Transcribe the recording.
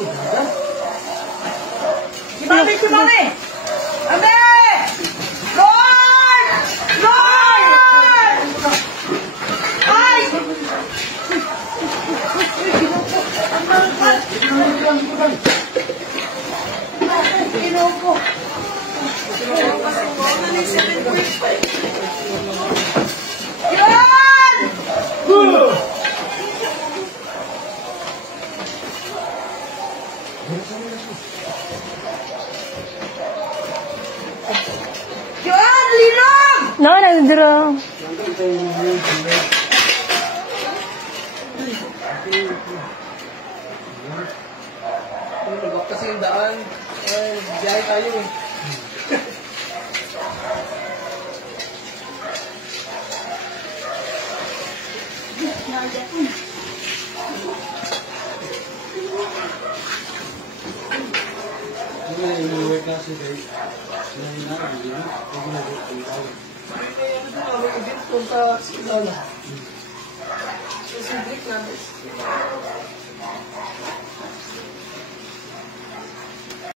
Si Mami! Si Mami! Mami! Lord! Lord! Ay! Kinuko. Yan! Yan! Linog! No, nandito. Nagwak kasi yung daan. Biyahe tayo eh. Ini-work na si Dave. Hindi na. Punta sa Sidala. Sa Sidrik natin.